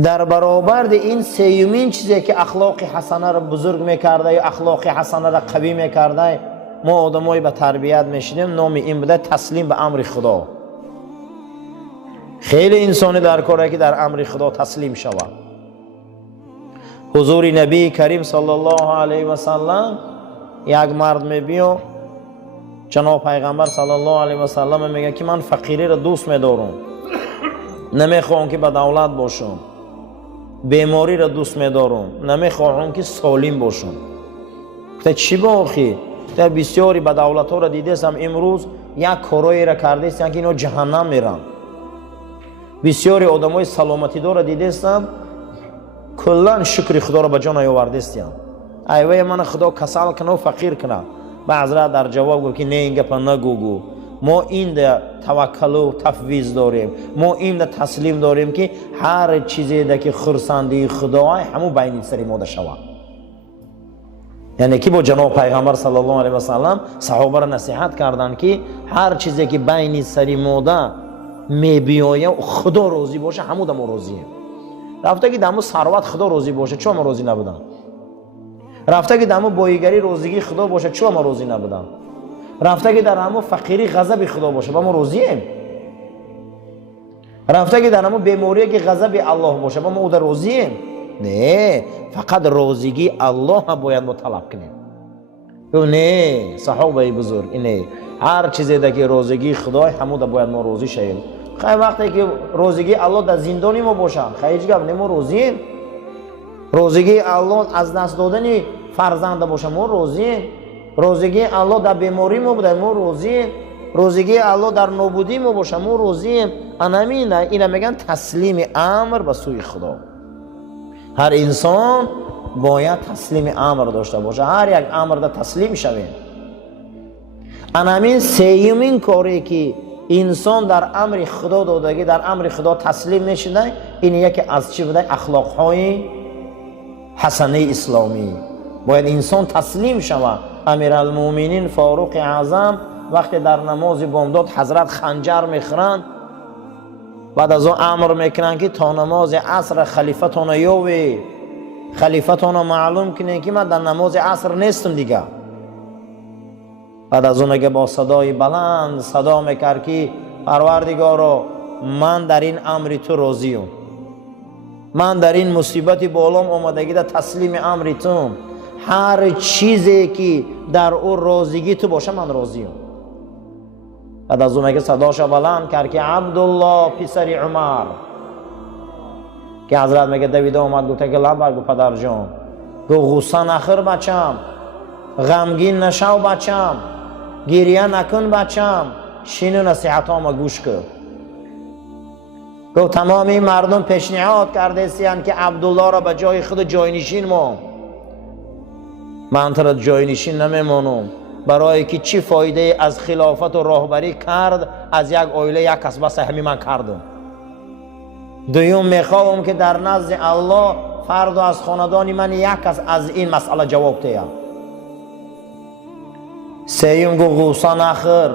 در برابر این سیومین چیزی که اخلاق حسنه را بزرگ میکرده یا اخلاق حسنه را قوی میکرده، ما آدمایی به تربیت میشیدیم، نام این بوده تسلیم به امر خدا. خیلی انسانی در کاره که در امر خدا تسلیم شود. حضور نبی کریم صلی الله علیه و سلم یک مرد میبینه، جناب پیغمبر صلی الله علیه و سلم میگه که من فقیری را دوست میدارم، نمیخوام که به دولت باشم، بیماری را دوست میدارم، نمیخواهم که سالم باشم. گفته چی با آخی؟ گفته بسیاری به دولت ها را دیدستم امروز یک کارایی را کرده است که اینا جهنم میرن. بسیاری آدمای سلامتی دار را دیدستم کلا شکر خدا را به جان آورده است. ایوه من خدا کسل کنه و فقیر کنه. بعض را در جواب گفت که نه این گپ نگو، ما این ده توکل و تفویض داریم، ما این ده تسلیم داریم که هر چیزی ده که خرسندی خدای همو بین سری ما ده شود. یعنی که با جناب پیغمبر صلی الله علیه و سلم صحابه را نصیحت کردند که هر چیزی که بین سری ما ده میبیایه خدا راضی باشه همو ده ما راضییم. رفته که دمو ثروت خدا راضی باشه چون ما راضی نبودن؟ رفته که دمو بایگری روزگی خدا باشه چون ما راضی نبودن؟ رفته که در همو فقیری غضب خدا باشه با ما راضییم؟ رفته که در همو بیماری که غضب الله باشه با ما او در راضییم؟ نه، فقط راضیگی الله باید ما طلب کنیم. نه صحابه بزرگ، نه هر چیزی ده که راضیگی خدای همو ده باید ما راضی شیم. خیلی وقتی که راضیگی الله در زندانی ما باشن خیلی گپ نه ما راضییم. راضیگی الله از دست دادن فرزند باشه ما راضییم. روزگی الله در بیماری ما بوده ما راضییم. روزگی الله در نابودی ما باشه ما راضییم. انامینه اینا میگن تسلیم امر به سوی خدا. هر انسان باید تسلیم امر داشته باشه، هر یک امر ده تسلیم شویم. انامین سیومین کاری که انسان در امر خدا دادگی در امر خدا تسلیم میشده، این یکی از چی بوده؟ اخلاق های حسنه اسلامی. باید انسان تسلیم شود. امیرالمومنین فاروق اعظم وقتی در نماز بامداد حضرت خنجر میخورند، بعد از اون امر میکنن که تا نماز عصر خلیفتون یاوی، خلیفتون معلوم کنین که من در نماز عصر نیستم دیگه. بعد از اون با صدای بلند صدا میکرد که پروردگارا من در این امر تو راضیم، من در این مصیبت بالام آمدگی در تسلیم امر تو، هر چیزی که در او راضیگی تو باشه من راضیم. بعد از اون که صداشا بلند کرد که عبدالله پسر عمر، که حضرت میگه دویده اومد گفته که لبر گو پدر جان، گو غصه نخور بچم، غمگین نشو بچم، گریه نکن بچم، شینو نصیحتام گوش کن. گو تمامی مردم پیشنهاد کرده سیان که عبدالله را به جای خود جاینشین ما، من تو را جاینشین نمیمانم، برای که چی فایده از خلافت و راهبری کرد از یک عائله یک کس بس همین من کردم. دوم میخواهم که در نزد الله فرد از خاندان من یک کس از این مسئله جواب دهد. سیوم گو غوسه نخور،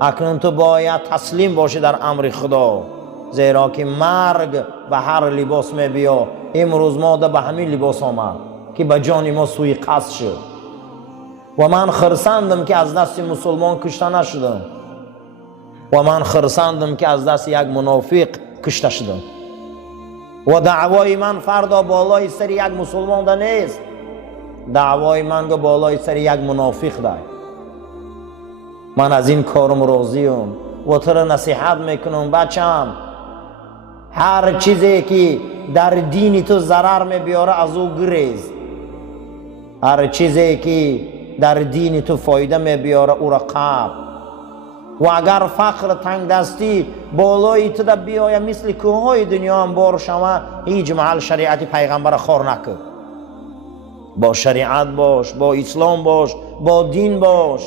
اکنون تو باید تسلیم باشی در امر خدا، زیرا که مرگ به هر لباس می بیا. امروز ما به همین لباس آمد که به جان ما سوی قصد شد و من خرسندم که از دست مسلمان کشته نشدم و من خرسندم که از دست یک منافق کشته شدم و دعوای من فردا بالای سر یک مسلمان ده نیست، دعوای من که بالای سر یک منافق ده. من از این کارم راضیم و تو را نصیحت میکنم بچم، هر چیزی که در دین تو ضرر میبیاره از او گریز، هر چیزی که در دین تو فایده میبیاره او را قبل. و اگر فقر تنگ دستی بالای تو ده بیایه مثل کوههای دنیا هم بار شما، هیچ محل شریعت پیغمبر خور نکن. با شریعت باش، با اسلام باش، با دین باش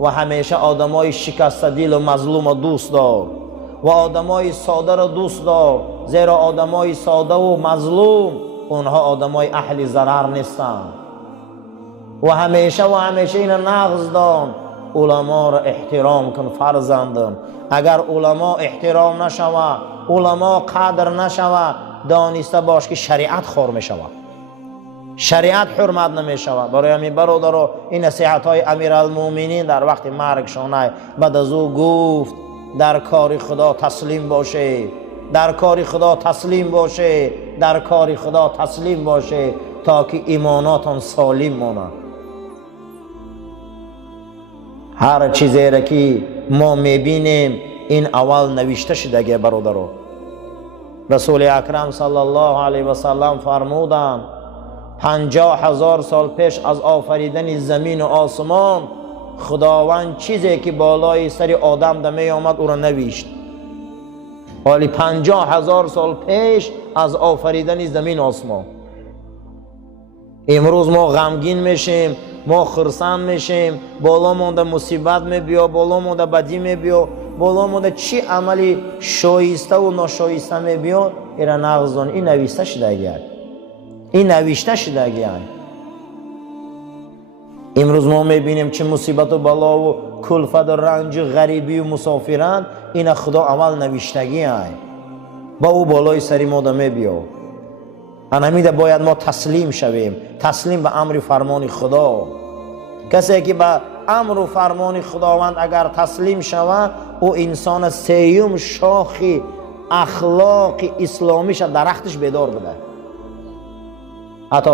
و همیشه آدمای شکسته دل و مظلوم دوست دار و آدمای ساده را دوست دار، زیرا آدمای ساده و مظلوم اونها آدمای اهل ضرر نیستن. و همیشه این نغز دان، علما را احترام کن فرزندم. اگر علما احترام نشوه، علما قدر نشوه، دانسته باش که شریعت خور می شود، شریعت حرمت نمی شود. برای همین برادر این نصیحت های امیرالمومنین در وقت مرگشانه بعد از او گفت در کار خدا تسلیم باشه، در کار خدا تسلیم باشه، در کار خدا تسلیم باشه تا که ایماناتون سالم ماند. هر چیزی را که ما میبینیم این اول نوشته شده برادرو. رسول اکرم صلی الله علیه و سلم فرمودند 50,000 سال پیش از آفریدن زمین و آسمان خداوند چیزی که بالای سر آدم دمی آمد او را نوشت، ولی 50,000 سال پیش از آفریدن زمین و آسمان. امروز ما غمگین میشیم، ما خرسند میشیم، بالا مونده مصیبت میبیا، بالا مونده بدی میبیا، بالا مونده چی عملی شایسته و ناشایسته میبیا، ایرا نغزان این نوشته شده گرد، این نوشته شده گرد. امروز ما میبینیم چه مصیبت و بلا و کلفت و رنج و غریبی و مسافرند، این خدا عمل نوشتگی هست، با او بالای سری ما ده میبیا. انهمیده باید ما تسلیم شویم، تسلیم به امر فرمان خدا. کسی که به امر و فرمان خداوند اگر تسلیم شود، او انسان سیوم شاخی اخلاق اسلامیش درختش بیدار بده. حتی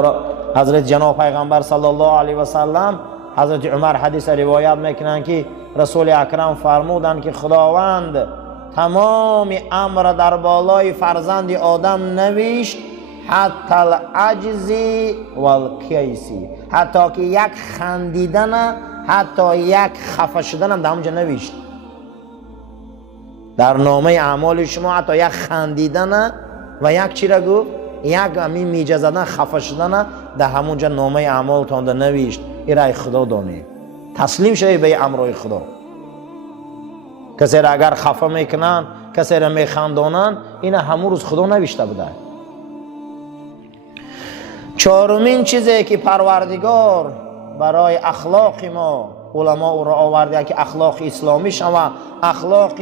حضرت جناب پیغمبر صلی الله علیه و سلم، حضرت عمر حدیث روایت میکنند که رسول اکرم فرمودند که خداوند تمام امر در بالای فرزند آدم نوشت، حتی العجزی والکیسی، حتی که یک خندیدن، حتی یک خفه شدن هم در اونجا نوشت. در نامه اعمال شما حتی یک خندیدن و یک چی را گفت، یک همین میجه زدن، خفه شدن در همونجا نامه اعمالتان در نوشت. این رای خدا دانه، تسلیم شوی به امرای خدا. کسی را اگر خفه میکنن، کسی را میخندانن، این همون روز خدا نوشته بوده. چهارمین چیزی که پروردگار برای اخلاق ما علما او را آورده که اخلاق اسلامی شوه، اخلاق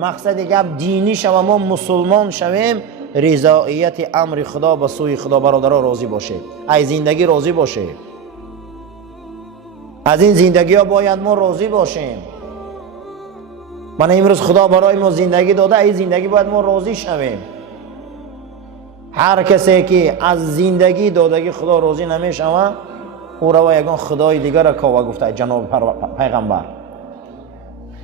مقصد گپ دینی شوه، ما مسلمان شویم، رضایت امر خدا به سوی خدا. برادرها راضی باشه، از زندگی راضی باشه، از این زندگی ها باید ما راضی باشیم. من امروز خدا برای ما زندگی داده، از زندگی باید ما راضی شویم. هر کسی که از زندگی دادگی خدا راضی نمیشوه، او را یگان خدای دیگر را کاوه گفته جناب پیغمبر.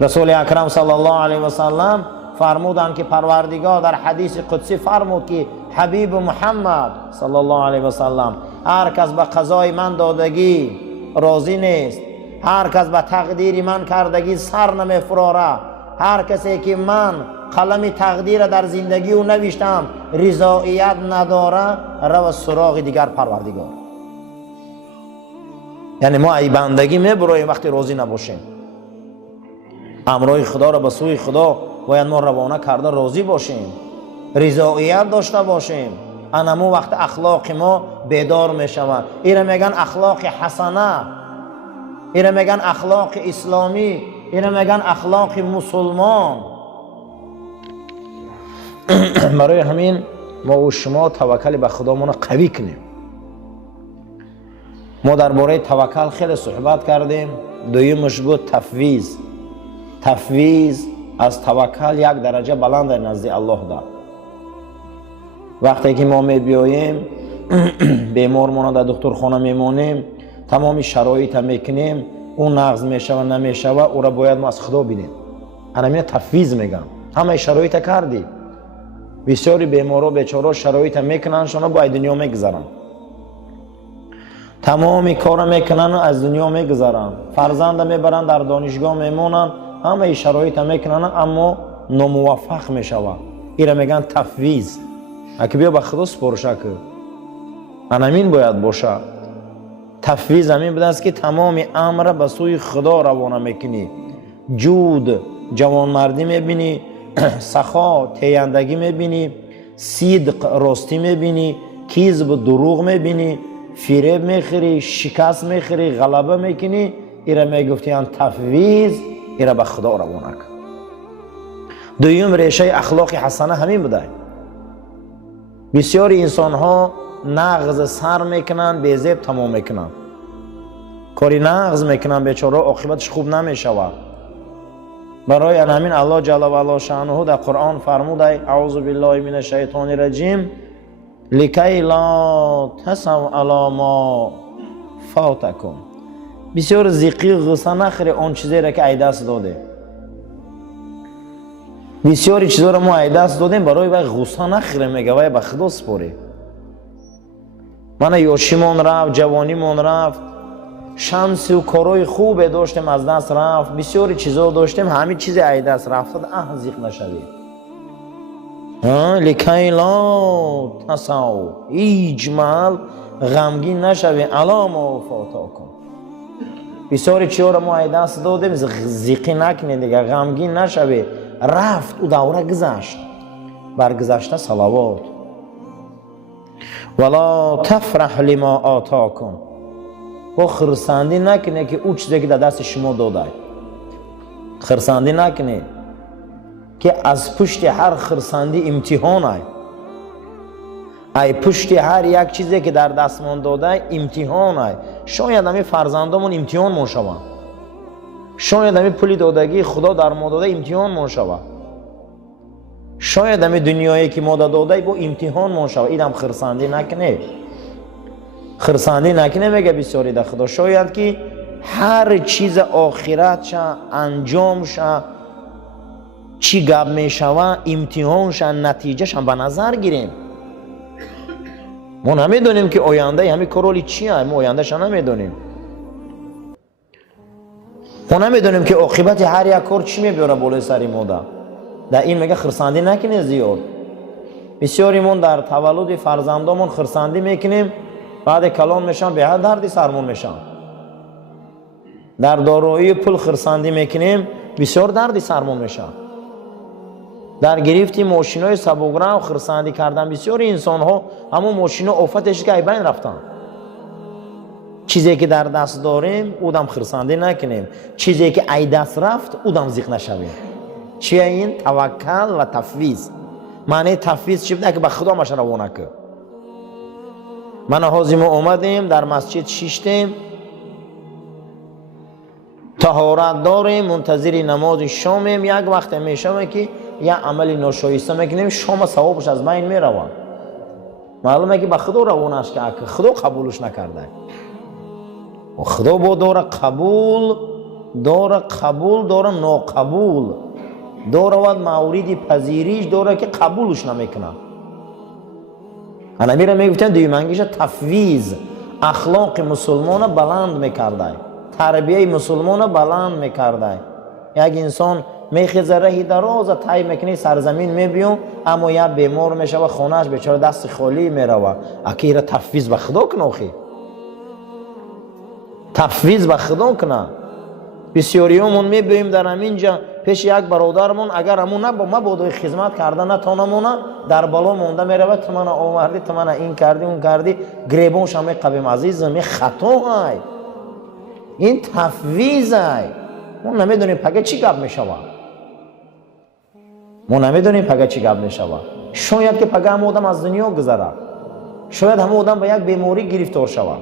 رسول اکرم صلی الله علیه و سلم فرمودند که پروردگار در حدیث قدسی فرمود که حبیب محمد صلی الله علیه و سلم هر کس به قضای من دادگی راضی نیست، هر کس به تقدیری من کردگی سر نمیفراره، هر کسی که من قلم تقدیر در زندگی او نوشتم رضایت نداره، رو سراغ دیگر پروردگار. یعنی ما ای بندگی میبرویم وقتی راضی نباشیم. امرای خدا را به سوی خدا باید ما روانه کرده راضی باشیم، رضایت داشته باشیم. انمو وقت اخلاق ما بیدار میشود. ایره میگن اخلاق حسنه، ایره میگن اخلاق اسلامی، ایره میگن اخلاق مسلمان. برای همین ما و شما توکل به خدامون قوی کنیم. ما درباره توکل خیلی صحبت کردیم. دویمش بود تفویض. تفویض از توکل یک درجه بلند نزد الله داد. وقتی که ما میبیاییم بیمارمون در دکترخانه میمونیم، تمامی شرایط میکنیم، اون نقض میشه و نمیشه و او را باید ما از خدا بینیم. همین تفویض میگم. همه شرایط کردی. بسیاری بیمارا بیچارا شرایط میکنن، شما باید دنیا میگذارن، تمامی کار میکنن و از دنیا میگذارن، فرزند میبرن در دانشگاه میمونن، همه شرایط میکنن اما ناموفق میشوه. ایره میگن تفویض. اگه بیا به خدا سپرشه که همین باید باشه. تفویض همین بوده است که تمام امر به سوی خدا روانه میکنی. جود جوانمردی میبینی، سخا تیندگی میبینی، صدق راستی میبینی، کذب دروغ میبینی، فریب میخوری، شکست میخوری، غلبه میکنی. ایره میگفتیان تفویض. ایره به خدا روانه کن. دویم ریشه اخلاق حسنه همین بوده. بسیاری انسان ها نغز سر میکنن به زیب تمام میکنن، کاری نغز میکنن بیچاره عاقبتش خوب نمیشود. برای همین الله جل و علا شأنه در قرآن فرموده اعوذ بالله من الشیطان الرجیم لکی لا تسوا علی ما فاتکم. بسیار زیقی غصه نخوری اون چیزی را که ای دست داده. بسیاری چیزا را ما ای دست دادیم برای وای غصه نخوری، میگه وای به خدا سپاری. من یاشیمون رفت، جوانیمون رفت، شانس و کارهای خوب داشتیم از دست رفت، بسیاری چیزا داشتیم همین چیز ای دست رفت. زیق نشوید. لکی لا تسوا، هیچ محل غمگین نشوید علی ما فاتکم. بسیاری چیزا را ما ای دست دادیم زیقی نکنید دیگه، غمگین نشوید. رفت و دوره گذشت، برگذشته صلوات. ولا تفرح لما آتاکم، و خرسندی نکنه که او چیزی که در دست شما داده. خرسندی نکنه که از پشت هر خرسندی امتحان ای. ای پشت هر یک چیزی که در دستمان داده امتحان ای. شاید همین فرزندامون امتحان ما شوند، شاید همین پولی دادگی خدا در ما داده امتحان ما شود، شاید همین دنیایی که ما داده با امتحان ما شود. اینم خرسندی نکنه، خرسندی نکنه. میگه بسیاری در خدا شاید که هر چیز آخرت شه انجام شه چی گپ می شود امتحان شه نتیجه شه به نظر گیریم. ما نمیدونیم که آینده همین کارولی چیه، ما آینده شه نمیدونیم. ما نمیدونیم که عاقبت هر یک کار چی میبره بالای سر ما. در این میگه خرسندی نکنه زیاد. بسیاری من در تولد فرزندامون خرسندی میکنیم، بعد کلان میشن به هر دردی سرمون میشن. در دارایی پول خرسندی میکنیم، بسیار دردی سرمون میشن. در گرفتی ماشینای سبک‌رو خرسندی کردن بسیاری انسان ها همون ماشینا آفتش که ای بین رفتن. چیزی که در دست داریم اودم خرسندی نکنیم، چیزی که ای دست رفت اودم زیق نشویم. چیه این؟ توکل و تفویض. معنی تفویض چی بوده؟ که به خدا مش روانه که من حاضیم اومدیم در مسجد شیشتیم، طهارت داریم، منتظر نماز شامیم. یک وقت میشم که یک عمل ناشایسته میکنیم، شام ثوابش از بین میروه. معلومه که به خدا روانش که خدا قبولش نکرده. و خدا با داره قبول، داره قبول، داره ناقبول، داره و موردی پذیریش داره که قبولش نمیکنه. انا میره میگفتن دیومنگیش تفویض اخلاق مسلمان بلند میکرده، تربیه مسلمان بلند میکرده. یک انسان میخیزه رهی دراز طی میکنی سرزمین میبیون، اما یک بیمار میشه و خونهش بیچاره دست خالی میروه. اکی را تفویض به خدا کنه، اخی تفویض به خدا کنه. بسیاریامون میبینیم در همینجا پیش یک برادرمون اگر همون مبادا خدمت کرده نتونمونه در بالا مونده میروه، تو من آوردی، تو من این کردی اون کردی، گریبونش هم قبیم عزیزم می خطا های. این تفویض های. ما نمیدونیم پگه چی گپ میشوه، ما نمیدونیم پگه چی گپ میشوه. شاید که پگه هم آدم از دنیا گذره، شاید هم آدم به یک بیماری گرفتار شوه،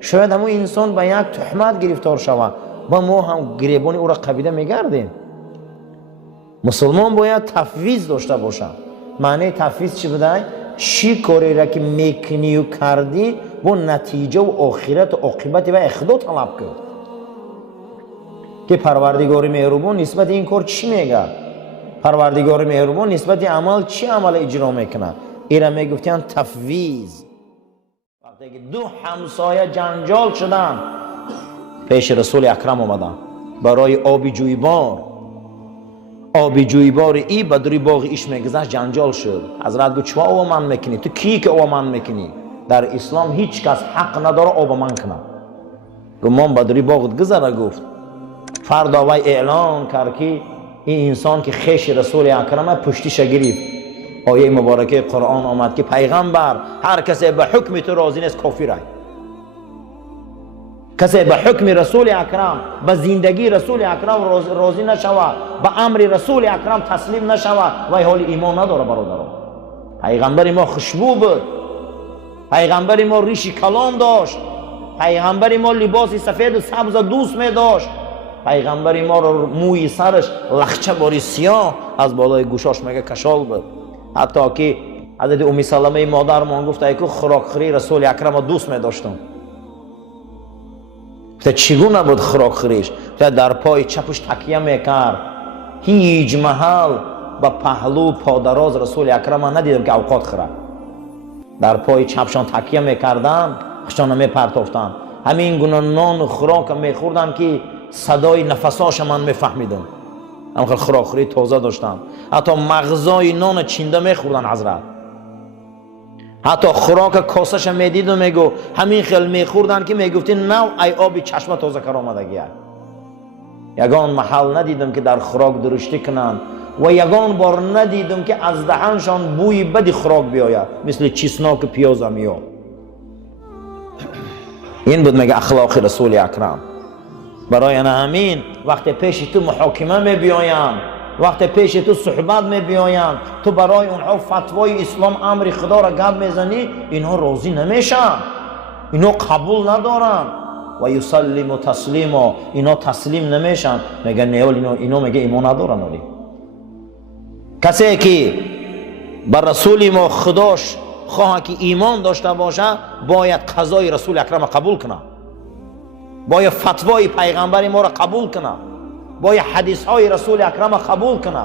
شاید هم انسان به یک تهمت گرفتار شوه و ما هم گریبانی او را قبیله میگردیم. مسلمان باید تفویض داشته باشه. معنی تفویض چی بوده؟ چی کاری را که میکنی و کردی با نتیجه و آخرت و عاقبت و خدا طلب کرد. که پروردگار مهربان نسبت این کار چی میگه؟ پروردگار مهربان نسبت عمل چی عمل اجرا میکنه؟ اینا میگفتن تفویض. وقتی که دو همسایه جنجال شدن پیش رسول اکرم آمدن برای آبی جویبار. آبی جویبار ای بدری باغ ایش میگذشت جنجال شد. حضرت گفت چوا آب من میکنی؟ تو کی که آب من میکنی؟ در اسلام هیچ کس حق نداره آب من کنه. گفت من بدری باغ گذره. گفت فردا وی اعلان کرد که این انسان که خیش رسول اکرم پشتیش گرفت. آیه مبارکه قرآن آمد که پیغمبر هر کسی به حکم تو راضی نیست کافر است. کسی به حکم رسول اکرم، به زندگی رسول اکرم راضی نشود، به امر رسول اکرم تسلیم نشود، وی حال ایمان نداره برادران. پیغمبر ما خوشبو بود، پیغمبر ما ریش کلام داشت، پیغمبر ما لباس سفید و سبز دوست می داشت، پیغمبر ما رو موی سرش لخچه باری سیاه از بالای گوشاش مگه کشال بود. حتی که حضرت ام سلمه مادر ما گفت ای که خوراکخوری رسول اکرم دوست می داشتم. چگونه بود خوراکخوریش؟ در پای چپش تکیه میکرد، هیچ محل با پهلو پادراز رسول اکرم ندیدم که اوقات خوره. در پای چپشان تکیه میکردن، خشان میپرتافتن، همین گونه نان و خوراک میخوردن که صدای نفساش من میفهمیدم. همخیل خوراکخوری تازه داشتن. حتی مغزای نان چینده میخوردن حضرت. حتی خوراک کاسش میدید و میگو همین خیل میخوردن که میگفتی نو ای آبی چشمه تازه کر آمدگی. یگان محل ندیدم که در خوراک درشتی کنن و یگان بار ندیدم که از دهنشان بوی بدی خوراک بیاید مثل چسناک پیاز میو. این بود میگه اخلاق رسول اکرم. برای همین وقتی پیش تو محاکمه میبیایم، وقتی پیش تو صحبت میبیایم، تو برای اونها فتوای اسلام امر خدا را گپ میزنی، اینها راضی نمیشن، اینها قبول ندارن و یسلم و تسلیم، اینا تسلیم نمیشن. میگه نه اینا میگه ایمان ندارن. ولی کسی که بر رسول ما خداش خواه که ایمان داشته باشه باید قضای رسول اکرم قبول کنه، باید فتوای پیغمبر ما را قبول کنه، باید حدیث های رسول اکرم قبول کنه،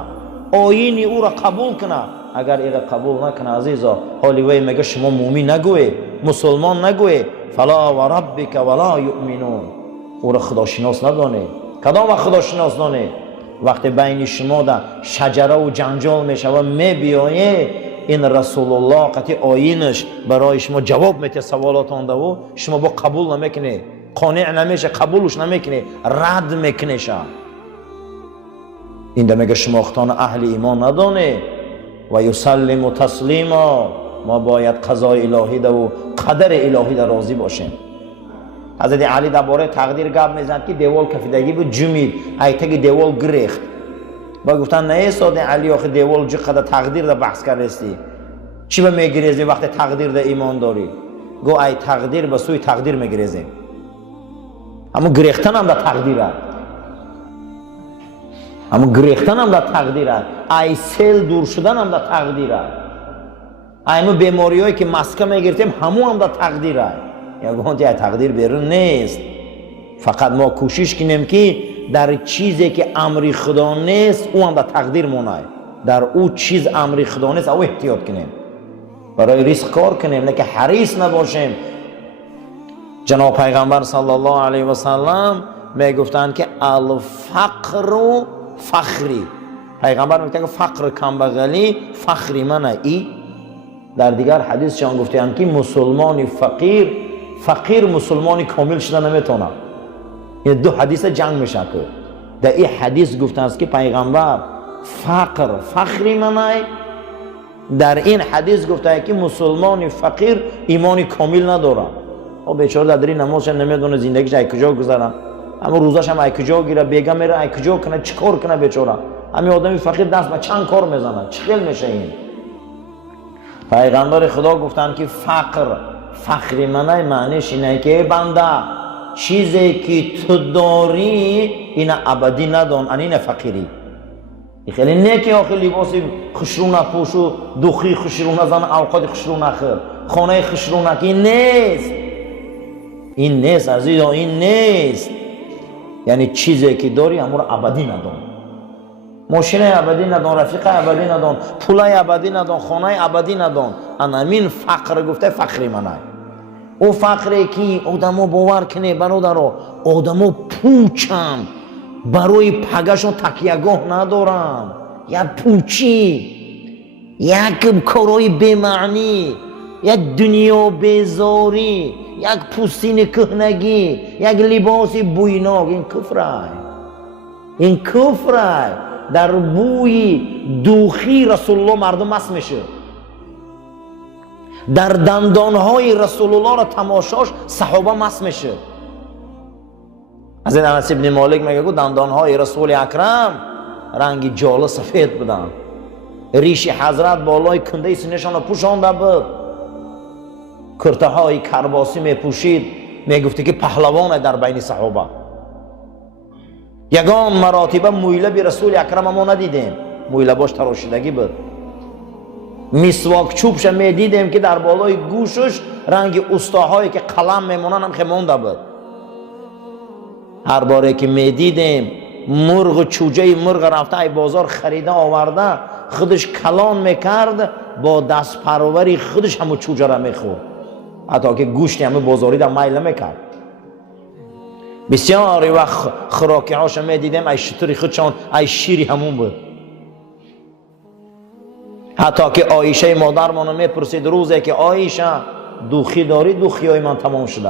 آیین او را قبول کنه. اگر ایره قبول نکنه عزیزا، حالی وی میگه شما مومن نگوی، مسلمان نگوی. فلا و ربک ولا یؤمنون. او را خداشناس ندانه. کدام خداشناس دانه؟ وقتی بین شما در شجره و جنجال میشه و میبیایه، این رسول الله قطعی آیینش برای شما جواب میده سوالات آنده و شما با قبول نمیکنه، قانع نمیشه، قبولش نمیکنه، رد میکنه. این ده میگه شناختن اهل ایمان ندانه. و یسلم و تسلیما، ما باید قضای الهی ده و قدر الهی ده راضی باشیم. حضرت علی درباره تقدیر گپ میزند که دیوال کفیدگی بود جمید، ایتگی دیوال گریخت. با گفتن نه ساده علی آخه دیوال جو قدر تقدیر ده بحث کردستی، چی به میگریزی وقتی تقدیر ده ایمان داری؟ گو ای تقدیر به سوی تقدیر میگریزیم، اما گریختن هم ده تقدیره، اما گریختن هم در تقدیره، ای سیل دور شدن هم در تقدیره، ایمو بیماری هایی که مسکه میگیرتیم همون هم در تقدیره. یعنی تقدیر بیرون نیست. فقط ما کوشش کنیم که در چیزی که امر خدا نیست او هم در تقدیر مونه، در او چیز امر خدا نیست او احتیاط کنیم، برای ریسک کار کنیم، نه که حریص نباشیم. جناب پیغمبر صلی الله علیه و سلم میگفتند که الفقر فخری. پیغمبر میگه که فقر کمبغلی فخری منه. ای در دیگر حدیث چون گفتند که مسلمانی فقیر مسلمانی کامل شده نمیتونه. این دو حدیث جنگ میشه که در این حدیث گفتند که پیغمبر فقر فخری منه، در این حدیث گفته که مسلمانی فقیر ایمانی کامل نداره. او بیچاره در این نمازش نمیدونه زندگیش ای کجا گذرن، اما روزاش هم ای کجا گیره، بیگا میره ای کجا کنه، چیکار کنه بیچاره. همین آدمی فقیر دست به چند کار میزنه، چخیل میشه. این پیغمبر خدا گفتن که فقر منه معنیش اینه که بنده چیزی که تو داری این ابدی ندان، این فقیری. خیلی نیکی آخه لباسی خشرو نپوش و دوخی خشرو نزن، اوقات خشرو نخور، خانه خشرو نک. این نیست، این نیست عزیزا، این نیست. یعنی چیزی که داری امور ابدی ندان، ماشین ابدی ندان، رفیق ابدی ندان، پول ابدی ندان، خانه ابدی ندان. همین فقر گفته فقری منه. او فقری که آدمو باور کنه برادرو، آدمو پوچن برای پگشون تکیهگاه ندارن، یک پوچی، یک کارای بی‌معنی، یک دنیا بیزاری، یک پوستین کهنگی، یک لباس بویناک. این کفره، این کفره. در بوی دوخی رسول الله مردم مست میشه، در دندانهای رسول الله را تماشاش صحابه مست میشه. از این انس ابن مالک میگه دندانهای رسول اکرم رنگ جاله سفید بودن. ریش حضرت بالای کنده سینه‌شان را پوشانده بود، کرته های کرباسی میپوشید، میگفتی که پهلوان در بین صحابه. یگان مراتبه مویله بی رسول اکرم ما ندیدیم، مویله باش تراشیدگی بود. مسواک چوبش میدیدیم که در بالای گوشش رنگ استاهایی که قلم میمونن هم خمونده بود. هر باره که میدیدیم مرغ چوجه مرغ رفته ای بازار خریده آورده، خودش کلان میکرد، با دست پروری خودش همو چوجه را میخورد، حتی که گوشت همه بازاری در میل میکرد. بسیاری وقت خوراکی هاشو میدیدیم ای شطوری خودشان ای شیری همون بود. حتی که عایشه مادر منو میپرسید روزی که عایشه دوخی داری؟ دوخی های من تمام شده.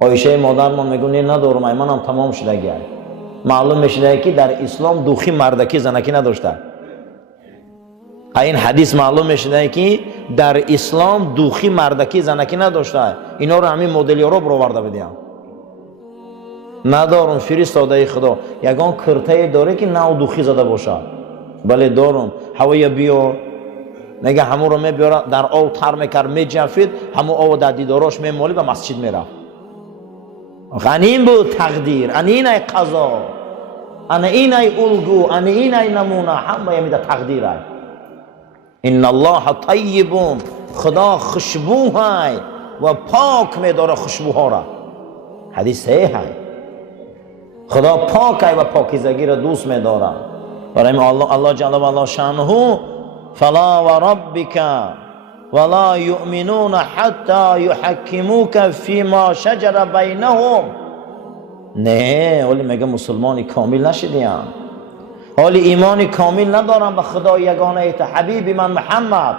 عایشه مادر من میگه نه ندارم، منم تمام شده گیه. معلوم میشه که در اسلام دوخی مردکی زنکی نداشته. این حدیث معلوم میشه که در اسلام دوخی مردکی زنکی نداشته. اینا رو همین مدل یوروپ رو آورده بدیم. ندارم فرستاده خدا یگان کرته داره که نه دوخی زده باشه. بله دارم، هوای بیار میگه همون رو میبیاره در آب تر میکرد میجفید، همون آب در دیداراش میمالی و مسجد میرفت. این بود تقدیر، این ای قضا، این ای الگو، این ای نمونه، همه میده تقدیر ای. ان الله طیب، خدا خوشبو های و پاک میداره خوشبوها را. حدیث صحیح های، خدا پاک های و پاکیزگی را دوست میداره. برای الله جل و علا شانه فلا و ربک ولا یؤمنون حتی یحکموک فیما شجر بینهم. نه ولی میگه مسلمانی کامل نشدیم، حالی ایمانی کامل ندارم به خدا یگانه حبیبی من محمد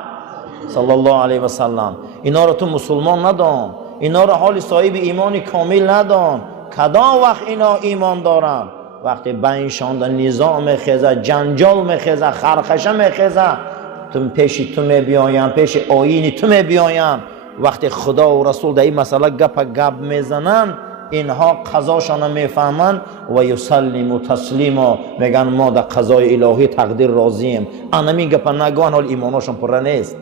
صلی الله علیه و سلم. اینا رو تو مسلمان ندان، اینا رو حالی صاحب ایمانی کامل ندان. کدام وقت اینا ایمان دارن؟ وقتی بینشان در نظام میخیزه، جنجال میخیزه، خرخشه میخیزه، تو پیش تو میبیایم، پیش آیینی تو میبیایم. وقتی خدا و رسول در این مسئله گپ میزنن، اینها قضاشان میفهمن و یسلم تسلیما، میگن ما در قضای الهی تقدیر راضیم. انا می گپ نگوان، حال ایمانشان پره نیست.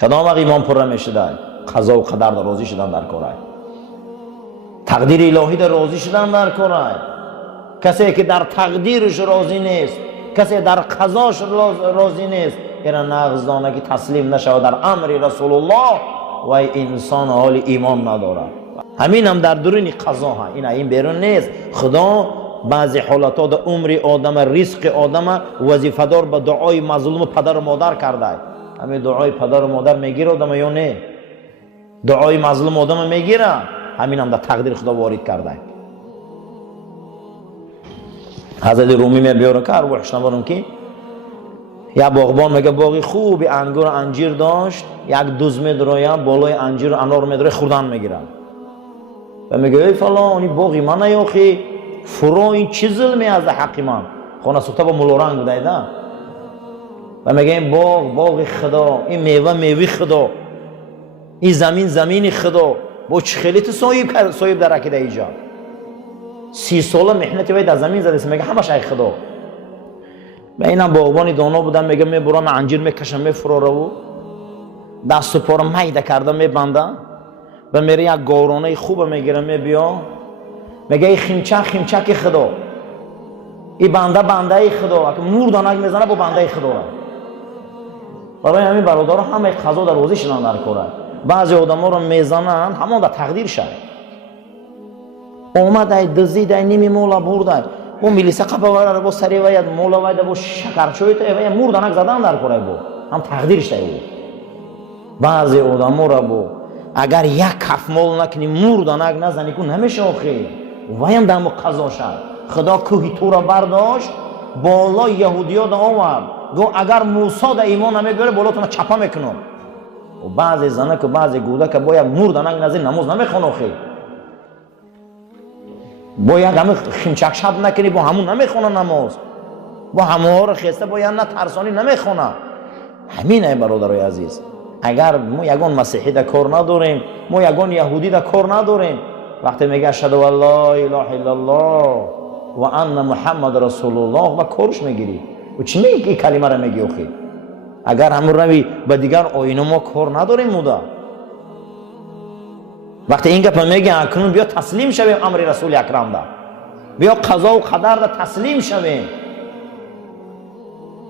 کدام وقت ایمان پره میشده؟ قضا و قدر در راضی شدن در کاره، تقدیر الهی در راضی شدن در کاره. کسی که در تقدیرش راضی نیست، کسی در قضاش راضی نیست، اینا نغزدانه که تسلیم نشود در امر رسول الله و انسان حال ایمان نداره. همین هم در درون قضا ها، این بیرون نیست. خدا بعضی حالات در عمر آدم، رزق آدم وظیفه دار به دعای مظلوم پدر و مادر کرده. همین دعای پدر و مادر میگیره آدم یا نه؟ دعای مظلوم آدم میگیره. همین هم در تقدیر خدا وارد کرده. حضرت رومی میبیاره که ارواحش نبارم که یا باغبان میگه باغی خوبی انگور انجیر داشت، یک دوز میدرویه بالای انجیر و انار میدرویه خوردن میگیرن و میگه ای فلانی باغی من نیاخی فرا این چی ظلمی از حقی من خانه سوخته با ملورنگ بوده ایده و میگه این باغ خدا، این میوه خدا، این زمین خدا، با چه خیلی تو صاحب در عقیده ایجا 30 ساله محنتی باید در زمین زده. میگه همش ای خدا. و اینم باغبانی دانا بودم، میگه میبرم انجیر میکشم میفراره و دست و پا رو میده کرده میبنده و میره یک گارانه خوب میگیره میبیا میگه ای خیمچک خدا، این بنده خدا، که مور دانک میزنه با بنده خدا. برای همین برادر همه قضا در روزی شدن در کاره. بعضی آدم ها رو میزنن همون در تقدیر شد. اومده دزدیده نیمی مولا برده و میلیسه قبه رو با سری وید مولا وید با شکرچوی تو و مور دانک زدن در کاره با هم تقدیرش ده بود. بعضی آدم ها رو با اگر یک کف مول نکنی مور دانک نزنی کن نمیشه آخی ویم دم قضا شد. خدا کوهی تو را برداشت بالا یهودی ها دا آورد گو اگر موسی دا ایمان نمیگره بالا تو چپا میکنم. و بعضی زنک و بعضی گوده که باید مور دانک نزنی نماز نمیخون آخی، باید همه خیمچک شب نکنی با همون نمیخونه نماز، با همه ها رو خیسته باید نه ترسانی نمیخونه. همینه برادرای عزیز. اگر ما یگان مسیحی در کار نداریم، ما یگان یهودی در کار نداریم، وقتی میگه اشهد ان لا اله الا الله و ان محمد رسول الله و کارش میگیری. و چی میگی که کلمه را میگی اخی؟ اگر همون روی به دیگر آینه ما کار نداریم مودا. وقتی این گپ میگی اکنون بیا تسلیم شویم امر رسول اکرم دا، بیا قضا و قدر دا تسلیم شویم.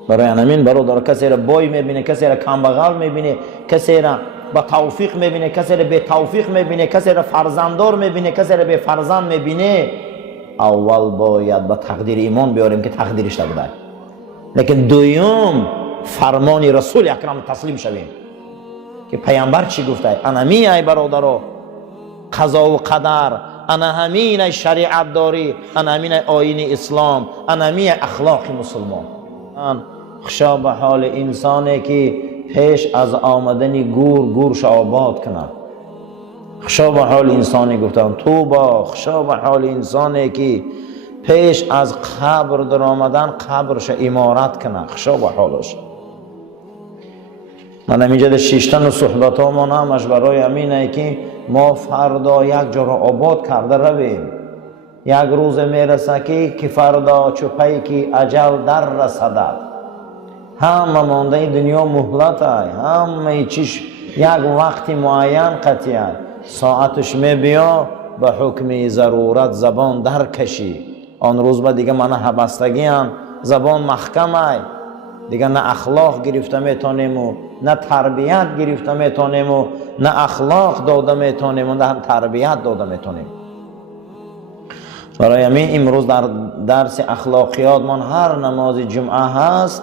برای همین برادر کسی را بای میبینه، کسی را کمبغل میبینه، کسی را با توفیق میبینه، کسی را به توفیق میبینه، کسی را فرزنددار میبینه، کسی را به فرزند میبینه، اول باید به تقدیر ایمان بیاریم که تقدیرش بوده. لیکن دوم فرمان رسول اکرم تسلیم شویم که پیامبر چی گفته؟ انا همین ای برادرها قضا و قدر، انا همین ای شریعت داری، انا همین ای آیین اسلام، انا همین اخلاق مسلمان. خشا به حال انسانی که پیش از آمدن گورش آباد کنه. خشا به حال انسانی گفتم توبا، خشا به حال انسانی که پیش از قبر در آمدن قبرش امارت کنه. خشا به حالش. من همینجا در شیشتن صحبت ها ما همش برای همینه که ما فردا یک جا را آباد کرده رویم. یک روز میرسه که فردا چوپی که اجل در رسدد. همه مانده دنیا مهلت های، همه چیش یک وقت معین قطعی های. ساعتش می بیا به حکم ضرورت زبان در کشی. آن روز با دیگه من حبستگی هم زبان محکم های، دیگه نه اخلاق گرفته میتونیم و نه تربیت گرفته میتونیم و نه اخلاق داده میتونیم و نه تربیت داده میتونیم. برای همین امروز در درس اخلاقیات من هر نماز جمعه هست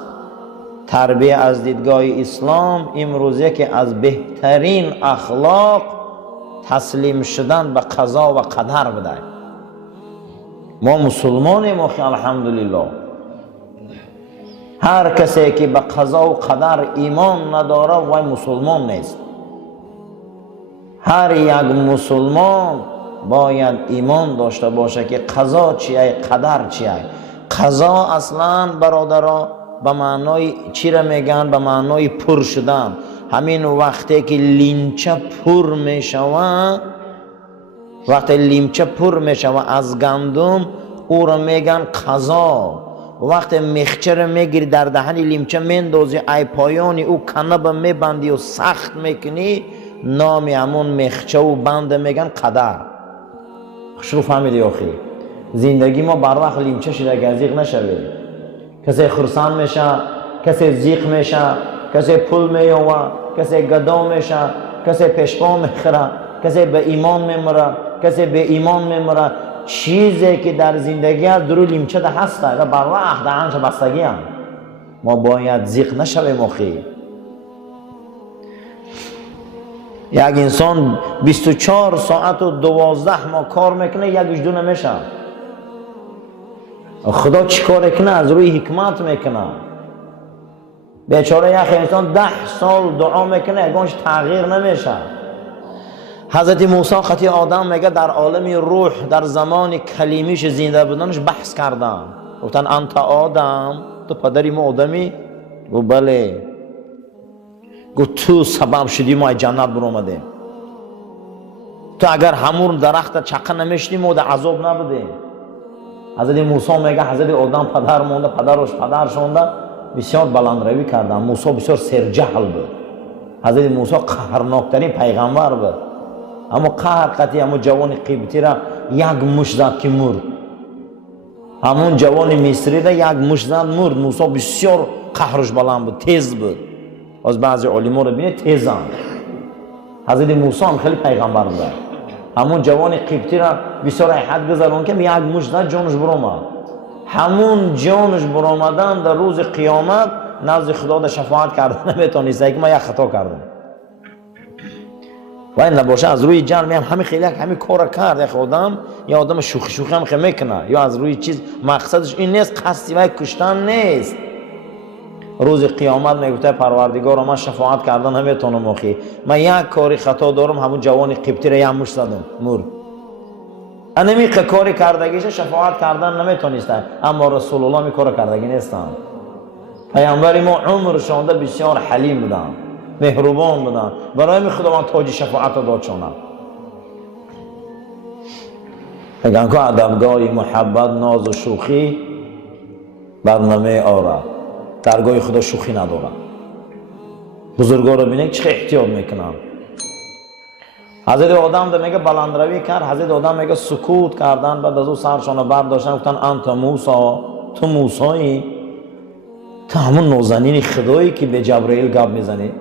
تربیت از دیدگاه اسلام. امروز یکی از بهترین اخلاق تسلیم شدن به قضا و قدر بده. ما مسلمانیم الحمدلله. هر کسی که به قضا و قدر ایمان نداره وای مسلمان نیست. هر یک مسلمان باید ایمان داشته باشه که قضا چیه، قدر چیه. قضا اصلا برادرها به معنای چی را میگن؟ به معنای پر شدن. همین وقتی که لیمچه پر میشوه، وقتی لیمچه پر میشوه از گندم او را میگن قضا. وقتی مخچه را میگیری در دهن لیمچه میندازی ای پایانی او کنب میبندی و سخت میکنی، نام همون مخچه و بند میگن قدر. خوشرو فهمیدی آخی؟ زندگی ما بر وقت لیمچه شده که زیق نشوید. کسی خرسان میشه، کسی زیق میشه، کسی پول میوه، کسی گدا میشه، کسی پشپا میخوره، کسی به ایمان میمره، کسی به ایمان میمره. چیزی که در زندگی از درو لیمچه ده هسته و بر وقت دهنش بستگی هم. ما باید زیق نشویم آخی. یک انسان 24 ساعت و 12 ماه کار میکنه، یک وجدو نمیشه. خدا چی کار کنه؟ از روی حکمت میکنه. بیچاره یک انسان 10 سال دعا میکنه یگانش تغییر نمیشه. حضرت موسی خطی آدم میگه در عالم روح در زمان کلیمیش زنده بودنش بحث کردن. گفتن انت آدم، تو پدری ما آدمی؟ گفت بله. گفت تو سبب شدی ما جنت برآمدیم. تو اگر همون درخت چقه نمیشتی ما در عذاب نبودیم. حضرت موسی میگه حضرت آدم پدر مونده، پدرش پدر شونده، بسیار بلند روی کردن. موسی بسیار سرجهل بود. حضرت موسی قهرناکترین پیغمبر بود. اما قهر قطعی همون جوان قبطی را یک مشت زد که مرد. همون جوان مصری را یک مشت زد مرد. موسی بسیار قهرش بلند بود، تیز بود. از بعضی علما رو بینید تیزن. حضرت موسی هم خیلی پیغمبر بود. همون جوان قبطی را بسیار حد گذرون که یک مشت زد جانش برآمد. همون جانش برآمدن در روز قیامت نزد خدا در شفاعت کردن نمیتونست که ما یک خطا کردم. و این نباشه از روی جان میام همین خیلی همین کار کرد. یک آدم یا آدم شوخی هم خیلی میکنه یا از روی چیز مقصدش این نیست، قصدی وای کشتن نیست. روز قیامت میگفته پروردگار من شفاعت کردن نمیتونم اخی، من یک کاری خطا دارم، همون جوان قبطی را یک مشت زدم مرد. انمی کاری کردگیش شفاعت کردن نمیتونستن، اما رسول الله می کار کردگی نیستن. پیامبر ما عمرشان بسیار حلیم بودن، مهربان بودن. برای می خداوند تاج شفاعت داد شونن. اگر که ادبگاه محبت ناز و شوخی برنامه آره درگاه خدا شوخی ندارن. بزرگا رو بینید چه احتیاط میکنن. حضرت آدم ده میگه بلندروی کرد، حضرت آدم میگه سکوت کردن، بعد از او سرشان برداشتن گفتن انت موسی، تو موسایی، تو همون نازنین خدایی که به جبرائیل گپ میزنی.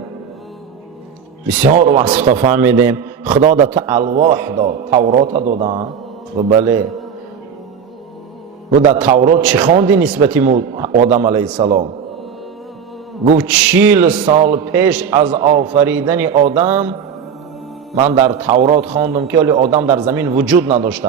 بسیار وصف تا فهمیدیم. خدا ده تو الواح داد، تورات دادن. بله و در تورات چی خواندی نسبتی آدم علیه السلام؟ گفت 40 سال پیش از آفریدن آدم من در تورات خواندم که ولی آدم در زمین وجود نداشته.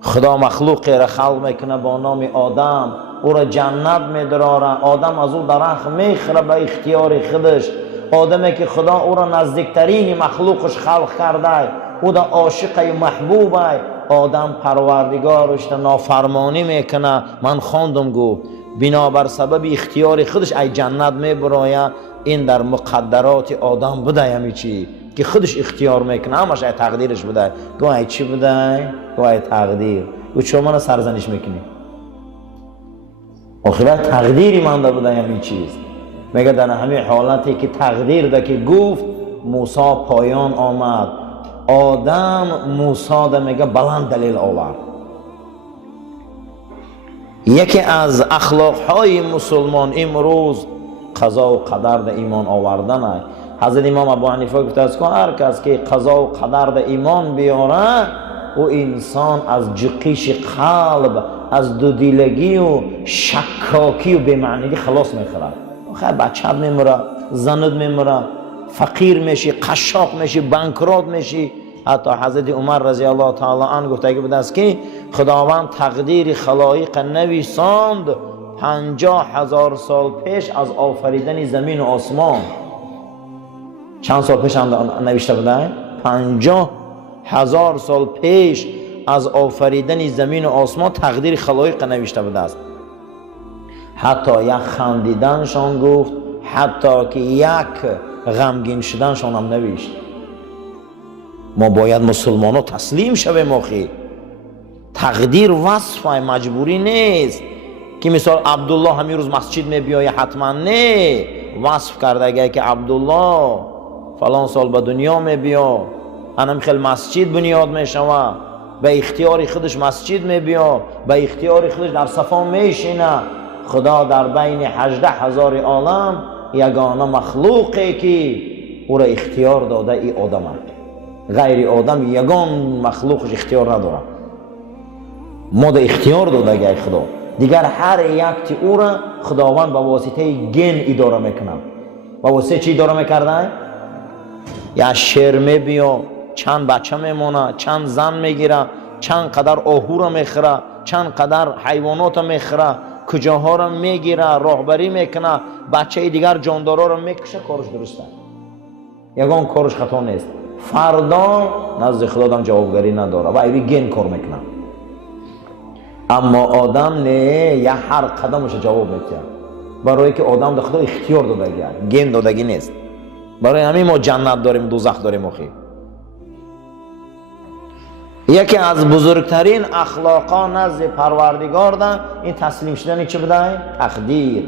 خدا مخلوقی را خلق میکنه با نام آدم، او را جنت میدراره، آدم از او درخت میخوره به اختیار خودش. آدمی که خدا او را نزدیکترین مخلوقش خلق کرده، او را عاشق محبوبه، آدم پروردگارش نافرمانی میکنه. من خواندم گفت بنابر سبب اختیار خودش ای جنت میبراید. این در مقدرات آدم بوده، همی چی که خودش اختیار میکنه، همش ای تقدیرش بوده. گو ای چی بوده؟ گو ای تقدیر. گو چون من سرزنش میکنی؟ آخرت تقدیری منده بوده همین چیز. میگه در همین حالتی که تقدیر ده که گفت موسی پایان آمد، آدم موسی ده میگه بلند دلیل آورد. یکی از اخلاقهای مسلمان امروز قضا و قدر ده ایمان آوردن است. حضرت امام ابو حنیفه گفته است که هر کس که قضا و قدر ده ایمان بیاره، او انسان از جقیش قلب، از دودیلگی و شکاکی و بی‌معنی خلاص میخوره. خیلی بچه‌ت میموره، زنت میموره، فقیر میشی، قشاق میشی، بانکرات میشی. حتی حضرت عمر رضی الله تعالی عنه گفته بوده است که خداوند تقدیر خلایق نویساند 50,000 سال پیش از آفریدن زمین و آسمان. چند سال پیش نوشته بوده؟ 50,000 سال پیش از آفریدن زمین و آسمان تقدیر خلایق نوشته بوده است. حتی یک خندیدنشان گفت، حتی که یک غمگین شدنشان هم نوشت. ما باید مسلمانو تسلیم شویم. آخی تقدیر وصفه، مجبوری نیست که مثال عبدالله همین روز مسجد می بیایه حتما. نه، وصف کرده اگه که عبدالله فلان سال به دنیا می بیا، انم خیلی مسجد بنیاد می شوه، به اختیار خودش مسجد می بیا، به اختیار خودش در صفا می شینه. خدا در بین 18,000 عالم یگانه مخلوقی که او را اختیار داده ای آدم است. غیر آدم یگان مخلوقش اختیار نداره. ما دا اختیار داده گه خدا. دیگر هر یک تی او را خداوند با واسطه گن اداره میکنه. با واسطه چی اداره میکرده؟ یا شیر میبیا، چند بچه میمونه، چند زن میگیره، چند قدر آهو را میخوره، چند قدر حیوانات میخوره، کجاها را میگیره، راهبری میکنه، بچه دیگر جاندارا را میکشه. کارش درسته، یگان کارش خطا نیست. فردا نزد خدا هم جوابگری نداره و ایوی گن کار میکنه. اما آدم نه، یا هر قدمش جواب میده، برای که آدم ده خدا اختیار دادگی، گن دادگی نیست. برای همین ما جنت داریم، دوزخ داریم. آخی یکی از بزرگترین اخلاقا نزد پروردگار ده این تسلیم شدن چی بوده؟ تقدیر،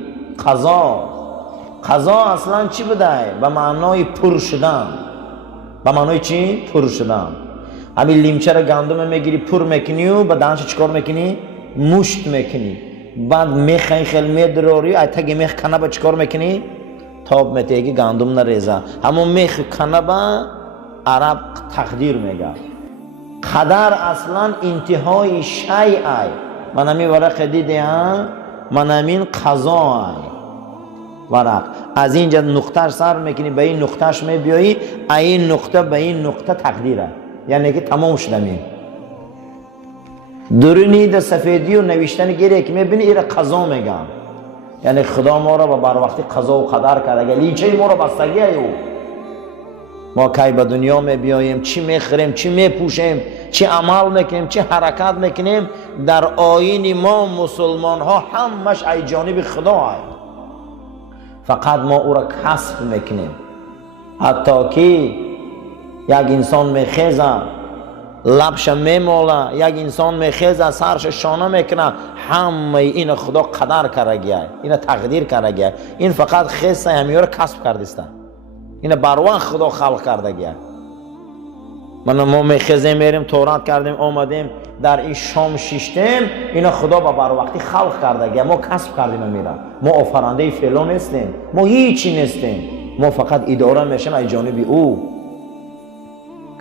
قضا. قضا اصلا چی بوده؟ به معنای پر شدن. به معنای چی؟ پر شدن. همین لیمچه را گندم میگیری پر میکنی و به دهنش چیکار میکنی؟ مشت میکنی. بعد میخ خیلی میدراری، ایتگی میخ کنه با چیکار میکنی؟ تاب میتگی گندم نریزه. همون میخ کنه با عرب تقدیر میگه. قدر اصلا انتهای شیء. من همین ورق دیدم، من همین قضا ورق از اینجا نقطهش سر میکنی به این نقطهش میبیایی، این نقطه به این نقطه تقدیره، یعنی که تمام شدمی. درونی ده سفیدی و نوشتن گیره که میبینی ایره قضا میگم، یعنی خدا ما را بر وقتی قضا و قدر کرده. لیچه ما را بستگی ایو. ما کی به دنیا میبیاییم، چی میخوریم، چی میپوشیم، چی عمل میکنیم، چی حرکت میکنیم، در آیین ما مسلمان ها همش ای جانب خدا هست. فقط ما او را کسب میکنیم. حتی که یک انسان میخیزه لبش میماله، یک انسان میخیزه سرش شانه میکنه، همه این خدا قدر کرده، این تقدیر کرده. این فقط خیزه همیاره کسب کردسته، این بروان خدا خلق کرده. ما میخیزیم میریم تورات کردیم آمدیم در این شام شیشتیم، این خدا با بروقتی خلق کرده، ما کسب کردیم میرم. ما آفرنده فعلا نیستیم، ما هیچی نیستیم، ما فقط اداره میشیم از جانب او.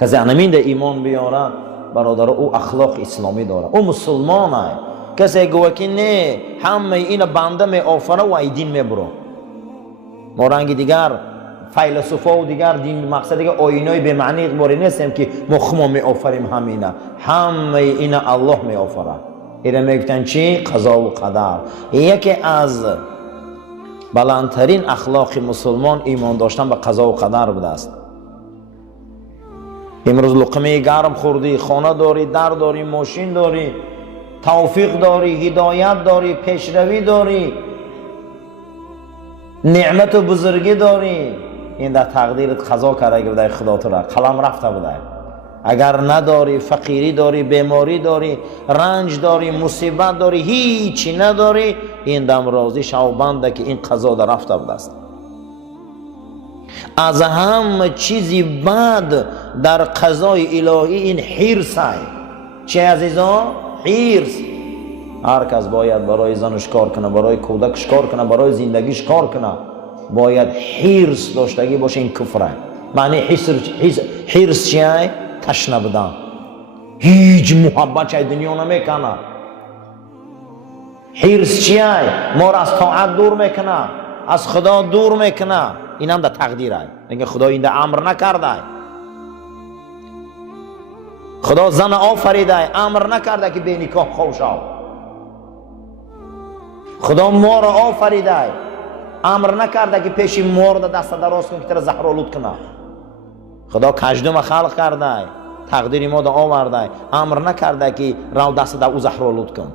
کسی همین ده ایمان بیاره برادر، او اخلاق اسلامی داره، او مسلمانه. کسی گوه که نه همه این بنده می آفره و ای دین می برو. ما رنگ دیگر فیلسوفا و دیگر دین مقصد دیگر آینای به معنی اقباری نیستیم که ما می آفریم همینه، همه این الله می آفره. ایره می گفتن چی؟ قضا و قدر. یکی از بلندترین اخلاق مسلمان ایمان داشتن به قضا و قدر بوده است. امروز لقمه گرم خوردی، خانه داری، در داری، ماشین داری، توفیق داری، هدایت داری، پیشروی داری، نعمت و بزرگی داری، این در تقدیرت قضا کرده بوده خدا تو را، قلم رفته بوده. اگر نداری، فقیری داری، بیماری داری، رنج داری، مصیبت داری، هیچی نداری، این دم راضی شو بنده که این قضا در رفته بوده است. از همه چیزی بد در قضای الهی این حرص است. چه عزیزان؟ حرص. هر کس باید برای زنش کار کنه، برای کودکش کار کنه، برای زندگیش کار کنه، باید حرص داشتگی باشه. این کفره. معنی حرص چیه؟ تشنه بودن، هیچ محبت چه دنیا نمیکنه. حرص چیه؟ ما را از طاعت دور میکنه، از خدا دور میکنه. این هم در تقدیر است. میگه خدا این در امر نکرده، خدا زن آفریده، امر نکرده که به نکاح خوش شو. خدا مار آفریده، امر نکرده که پیش مار دست دراز کن که تر زهرآلود کنه. خدا کژدم خلق کرده، تقدیر ما در آورده، امر نکرده که رو دست در او زهرآلود کن.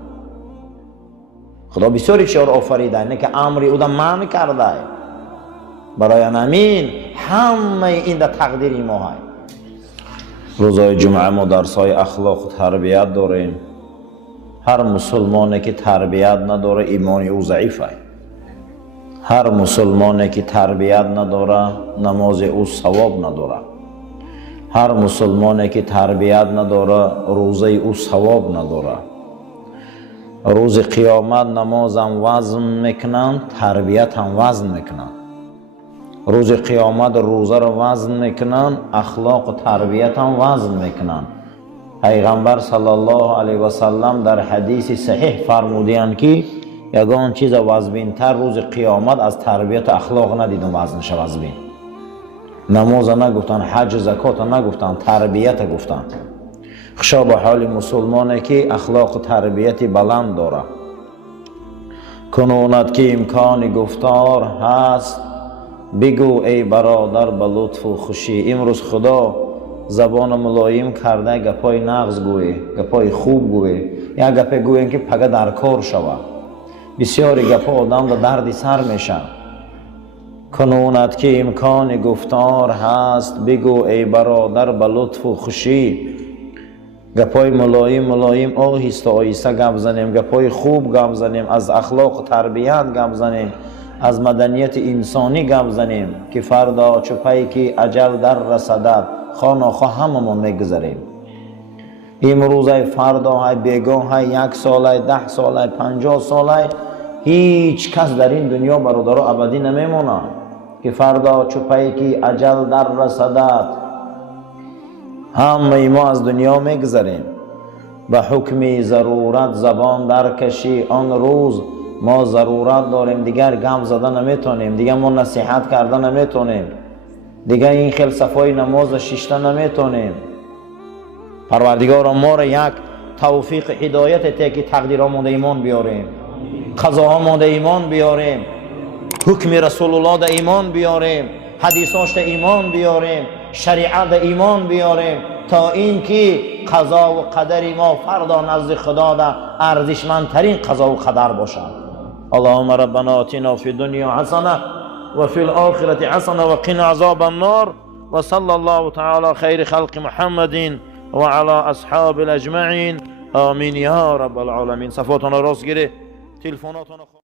خدا بسیاری چیار آفریده، نه که امری او در منع کرده. برای همین همه این در تقدیر ما هست. روزای جمعه ما درسای اخلاق و تربیت داریم. هر مسلمانی که تربیت نداره ایمانی او ضعیفه. هر مسلمانی که تربیت نداره نماز او ثواب نداره. هر مسلمانی که تربیت نداره روزه او ثواب نداره. روز قیامت نماز هم وزن میکنن، تربیت هم وزن میکنن. روز قیامت روزه رو وزن میکنن، اخلاق و تربیت هم وزن میکنن. پیغمبر صلی الله علیه و سلم در حدیث صحیح فرمودند که یگان چیز وزن‌تر روز قیامت از تربیت اخلاق ندیدم وزنش وزن. نماز نگفتن، حج زکات نگفتن، تربیت گفتن. خشا به حال مسلمانی که اخلاق و تربیت بلند داره. کنونت که امکان گفتار هست بگو ای برادر به لطف و خوشی. امروز خدا زبان ملایم کرده گپای نغز گوی، گپای خوب گوی، یا گپ گوییم که پگه در کار شود. بسیاری گپا آدم در دردی سر میشه. کنونت که امکان گفتار هست بگو ای برادر به لطف و خوشی. گپای ملایم آهسته آهسته گپ زنیم، گپای خوب گپ زنیم، از اخلاق و تربیت گپ زنیم، از مدنیت انسانی گپ زنیم که فردا چپایی که اجل در رسدد خاناخواه همه ما میگذاریم. امروز های فردا های بیگاه های 1 سال های 10 سال های 50 سال های هیچ کس در این دنیا برادر ابدی نمیمونه که فردا چپایی که اجل در رسدد همه ما از دنیا میگذاریم. به حکم ضرورت زبان در کشی آن روز ما ضرورت داریم، دیگر گم زده نمیتونیم، دیگر ما نصیحت کرده نمیتونیم، دیگر این خیل صفای نماز شیشته نمیتونیم. پروردگار ما را یک توفیق هدایت ته که تقدیرامون ایمان بیاریم، قضاهامون ایمان بیاریم، حکم رسول الله ده ایمان بیاریم، حدیثاش ده ایمان بیاریم، شریعت ده ایمان بیاریم، تا این که قضا و قدر ما فردا نزد خدا ده ارزشمندترین قضا و قدر باشد. اللهم ربنا آتنا فی الدنیا حسنه و فی الآخرة حسنه و قنا عذاب النار و صلی الله تعالی خیر خلق محمد وعلى أصحاب الأجمعين آمين يا رب العالمين. صفاتنا راست گیره، تلفوناتنا